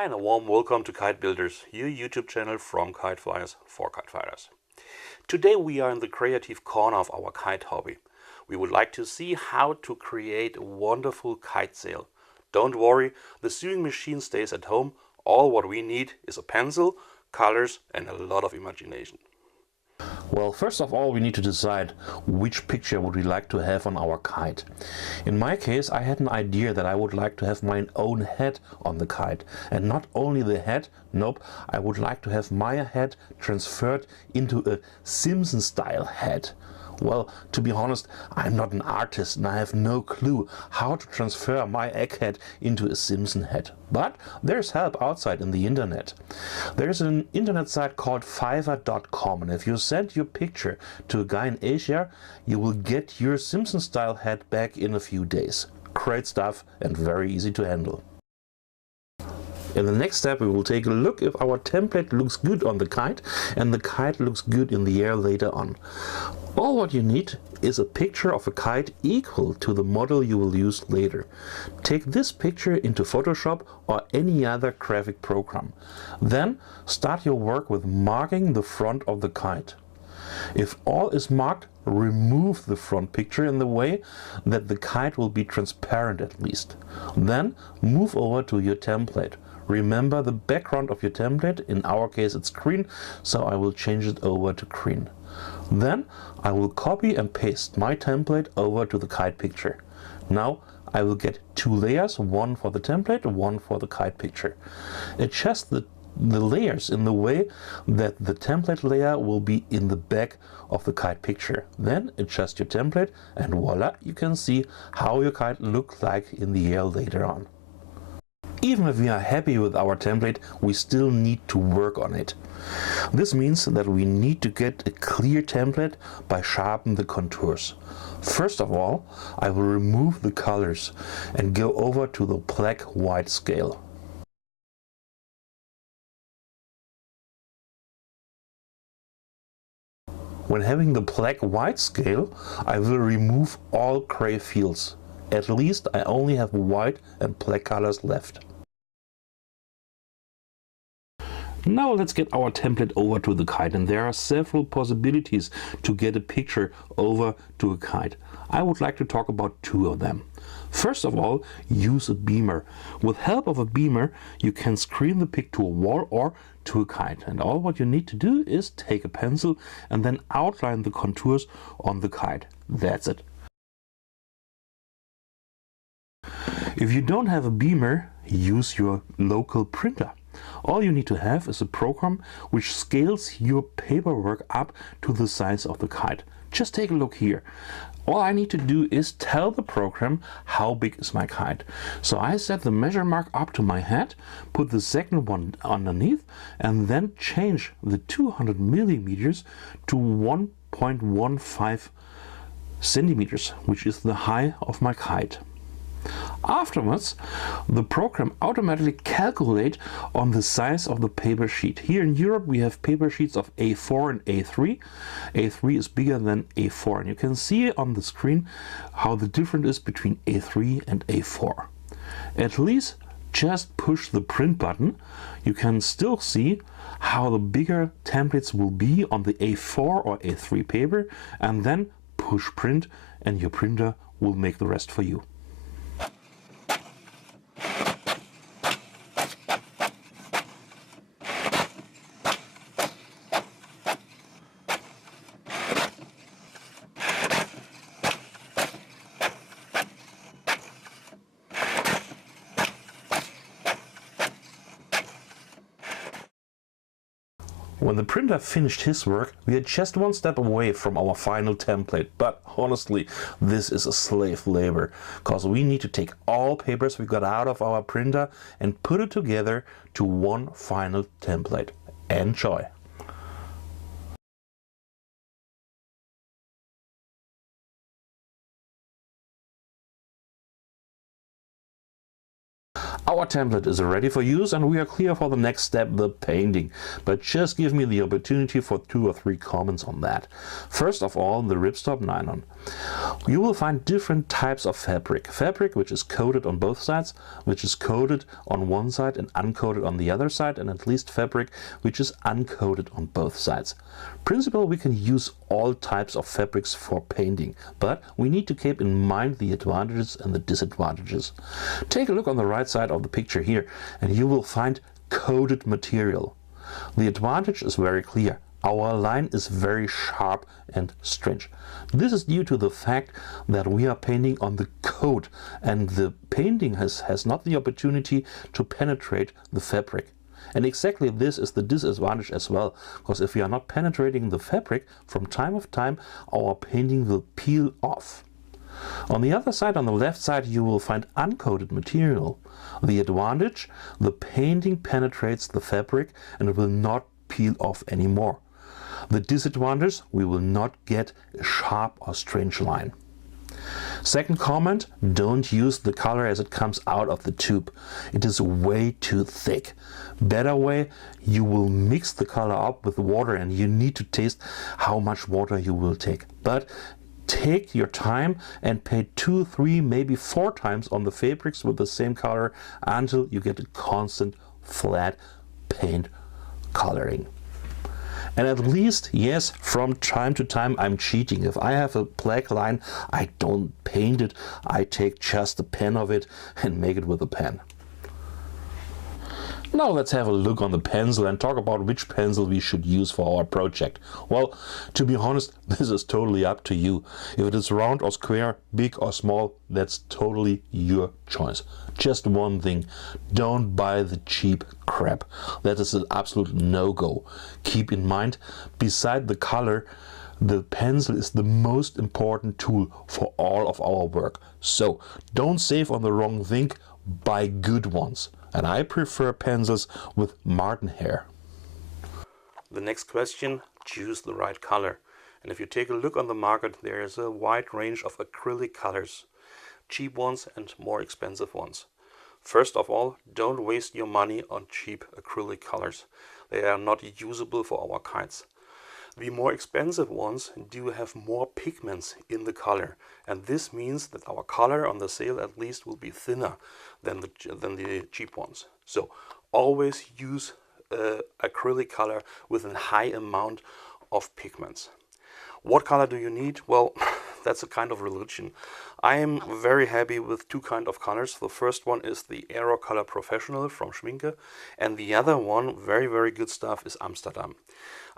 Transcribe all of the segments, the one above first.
Hi and a warm welcome to Kite Builders, your YouTube channel from kite flyers for kite fighters. Today we are in the creative corner of our kite hobby. We would like to see how to create a wonderful kite sail. Don't worry, the sewing machine stays at home. All what we need is a pencil, colors and a lot of imagination. Well, first of all, we need to decide which picture would we like to have on our kite. In my case, I had an idea that I would like to have my own head on the kite. And not only the head, nope, I would like to have my head transferred into a Simpson-style head. Well, to be honest, I'm not an artist and I have no clue how to transfer my egghead into a Simpson head. But there's help outside in the internet. There's an internet site called Fiverr.com, and if you send your picture to a guy in Asia, you will get your Simpson style head back in a few days. Great stuff and very easy to handle. In the next step, we will take a look if our template looks good on the kite and the kite looks good in the air later on. All what you need is a picture of a kite equal to the model you will use later. Take this picture into Photoshop or any other graphic program. Then start your work with marking the front of the kite. If all is marked, remove the front picture in the way that the kite will be transparent at least. Then move over to your template. Remember the background of your template, in our case it's green, so I will change it over to green. Then I will copy and paste my template over to the kite picture. Now I will get two layers, one for the template, one for the kite picture. Adjust the layers in the way that the template layer will be in the back of the kite picture. Then adjust your template and voila, you can see how your kite looks like in the air later on. Even if we are happy with our template, we still need to work on it. This means that we need to get a clear template by sharpening the contours. First of all, I will remove the colors and go over to the black-white scale. When having the black-white scale, I will remove all gray fields. At least I only have white and black colors left. Now let's get our template over to the kite, and there are several possibilities to get a picture over to a kite. I would like to talk about two of them. First of all, use a beamer. With help of a beamer, you can screen the pic to a wall or to a kite. And all what you need to do is take a pencil and then outline the contours on the kite. That's it. If you don't have a beamer, use your local printer. All you need to have is a program which scales your paperwork up to the size of the kite. Just take a look here. All I need to do is tell the program how big is my kite. So I set the measure mark up to my head, put the second one underneath, and then change the 200 millimeters to 1.15 centimeters, which is the height of my kite. Afterwards, the program automatically calculates on the size of the paper sheet. Here in Europe we have paper sheets of A4 and A3. A3 is bigger than A4, and you can see on the screen how the difference is between A3 and A4. At least just push the print button. You can still see how the bigger templates will be on the A4 or A3 paper, and then push print and your printer will make the rest for you. When the printer finished his work, we are just one step away from our final template, but honestly, this is a slave labor, because we need to take all papers we got out of our printer and put it together to one final template. Enjoy! Our template is ready for use and we are clear for the next step, the painting. But just give me the opportunity for 2 or 3 comments on that. First of all, the ripstop nylon. You will find different types of fabric. Fabric which is coated on both sides, which is coated on one side and uncoated on the other side, and at least fabric which is uncoated on both sides. Principle, we can use all types of fabrics for painting, but we need to keep in mind the advantages and the disadvantages. Take a look on the right side of the picture here and you will find coated material. The advantage is very clear. Our line is very sharp and strange. This is due to the fact that we are painting on the coat and the painting has not the opportunity to penetrate the fabric. And exactly this is the disadvantage as well, because if we are not penetrating the fabric, from time to time our painting will peel off. On the other side, on the left side, you will find uncoated material. The advantage, the painting penetrates the fabric and it will not peel off anymore. The disadvantage, we will not get a sharp or strange line. Second comment, don't use the color as it comes out of the tube. It is way too thick. Better way, you will mix the color up with water and you need to taste how much water you will take. But take your time and paint 2, 3, maybe 4 times on the fabrics with the same color until you get a constant flat paint coloring. And at least, yes, from time to time I'm cheating. If I have a black line, I don't paint it. I take just a pen of it and make it with a pen. Now let's have a look on the pencil and talk about which pencil we should use for our project. Well, to be honest, this is totally up to you. If it is round or square, big or small, that's totally your choice. Just one thing, don't buy the cheap crap. That is an absolute no-go. Keep in mind, beside the color, the pencil is the most important tool for all of our work. So don't save on the wrong thing, buy good ones. And I prefer pencils with marten hair. The next question, choose the right color. And if you take a look on the market, there is a wide range of acrylic colors, cheap ones and more expensive ones. First of all, don't waste your money on cheap acrylic colors. They are not usable for our kites. The more expensive ones do have more pigments in the color, and this means that our color on the sale at least will be thinner than the cheap ones. So always use acrylic color with a high amount of pigments. What color do you need? Well, that's a kind of religion. I am very happy with 2 kinds of colors. The first one is the Aero Color Professional from Schminke, and the other one, very, very good stuff, is Amsterdam.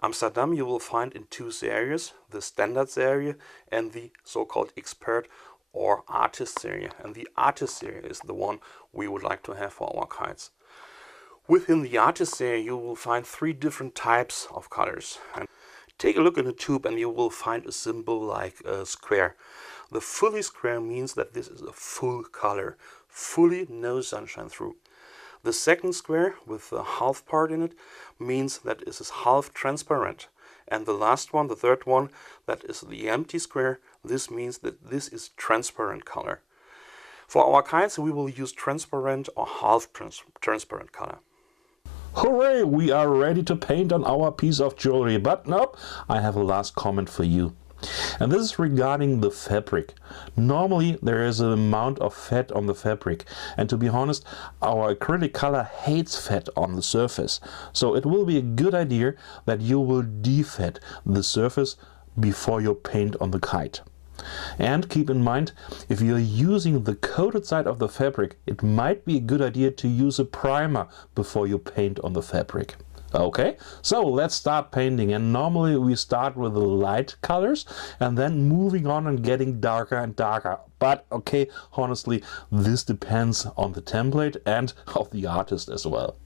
Amsterdam you will find in 2 series, the Standard series and the so-called Expert or Artist series. And the Artist series is the one we would like to have for our kites. Within the Artist series you will find 3 different types of colors. And take a look in the tube and you will find a symbol like a square. The fully square means that this is a full color, fully no sunshine through. The second square with the half part in it means that it is half transparent. And the last one, the third one, that is the empty square, this means that this is transparent color. For our kites we will use transparent or half transparent color. Hooray! We are ready to paint on our piece of jewelry. But nope, I have a last comment for you. And this is regarding the fabric. Normally there is an amount of fat on the fabric, and to be honest, our acrylic color hates fat on the surface. So it will be a good idea that you will defat the surface before you paint on the kite. And keep in mind, if you're using the coated side of the fabric, it might be a good idea to use a primer before you paint on the fabric. Okay, so let's start painting, and normally we start with the light colors and then moving on and getting darker and darker. But okay, honestly, this depends on the template and of the artist as well.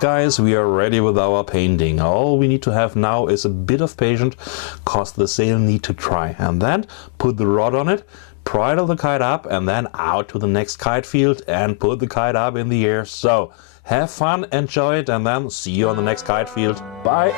guys, we are ready with our painting. All we need to have now is a bit of patience, cause the sail need to dry. And then put the rod on it, bridle the kite up, and then out to the next kite field and put the kite up in the air. So have fun, enjoy it, and then see you on the next kite field. Bye!